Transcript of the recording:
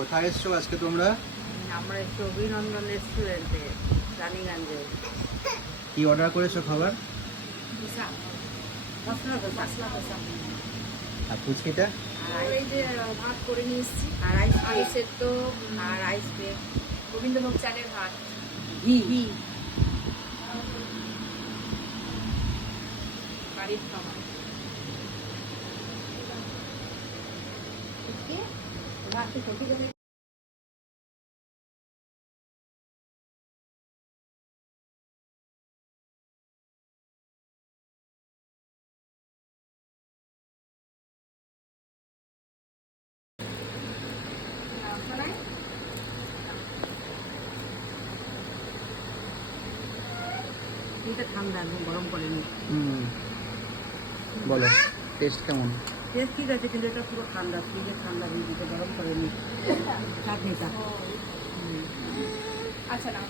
কোথায় এসছো আজকে তোমরা? আমরা একটু অভিনন্দন রেস্টুরেন্টে রানীগঞ্জে। কি অর্ডার করেছো খাবার? আর ফুচকিটা? আর এই যে ভাত করে নিয়ে এসেছি, আর আইস আলু সেদ্ধ, আর আইস ক্রিম, গোবিন্দভোগ চালের ভাত, ঘি বাড়ির খাবার। এটা ঠান্ডা, একদম গরম করেনি। বলো টেস্ট কেমন? টেস্ট ঠিক আছে, কিন্তু এটা পুরো ঠান্ডা, ফ্রিজে ঠান্ডা দিয়ে দিতে, গরম করেনি চাটনিটা। আচ্ছা না,